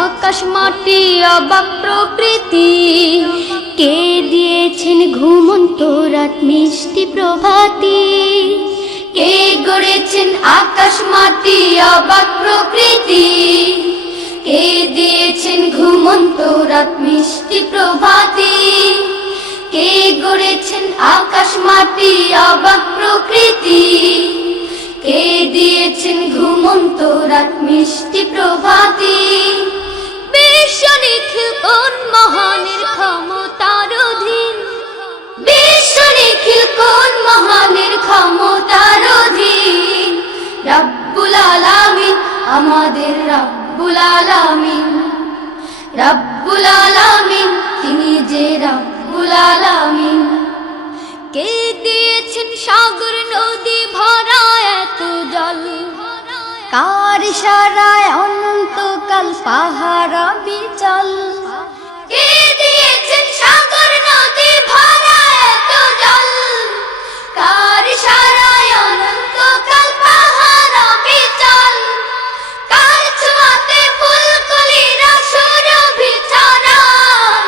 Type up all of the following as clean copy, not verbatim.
আকাশ মাটি অবাক প্রকৃতি, কে দিয়েছেন ঘুমন্ত রাত মিষ্টি প্রভাতি। কে গড়েছেন আকাশ মাটি অবাক প্রকৃতি, কে দিয়েছেন ঘুমন্ত রাত মিষ্টি প্রভাতি। কে গড়েছেন আকাশ মাটি অবাক প্রকৃতি, কে দিয়েছেন ঘুমন্ত রাত মিষ্টি প্রভাতি। বিশ্ব নিখিল কোন মহানের ক্ষমতার অধীন, বিশ্ব নিখিল কোন মহানের ক্ষমতার অধীন। রব্বুল আলামিন আমাদের রব্বুল আলামিন, রব্বুল আলামিন তিনি যে রব্বুল আলামিন। কে দিয়েছেন সাগর নদী ভরা এত জল, কার ইশারায় অনন্তকাল পাহাড় বিচল। কে দিয়েছেন সাগর নদী ভরা এত জল, কার ইশারায় অনন্তকাল পাহাড় বিচল। কার ছোঁয়াতে ফুলকলিরা সুরভি ছড়ায়,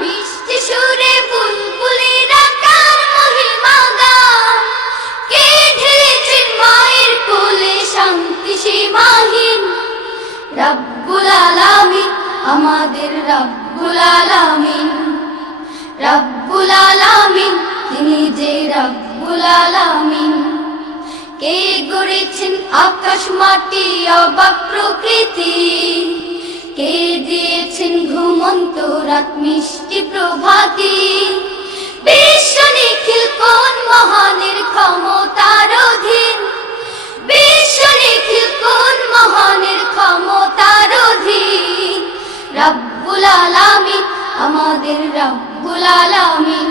মিষ্টি সুরে বুলবুলিরা কার মহিমা গায়। কে ঢেলেছেন মায়ের কোলে শান্তি সীমাহীন, রব্বুল আলামিন আমাদের রব্বুল আলামিন, রব্বুল আলামিন তিনি যে রব্বুল আলামিন। কে গড়েছেন আকাশ মাটি অবাক প্রকৃতি, কে দিয়েছেন ঘুমন্ত রাত মিষ্টি প্রভাতি। বিশ্ব নিখিল কোন মহানের ক্ষমতার অধীন, বিশ্ব নিখিল কোন মহানের ক্ষমতার অধীন। রব্বুল আলামিন আমাদের রব্বুল আলামিন।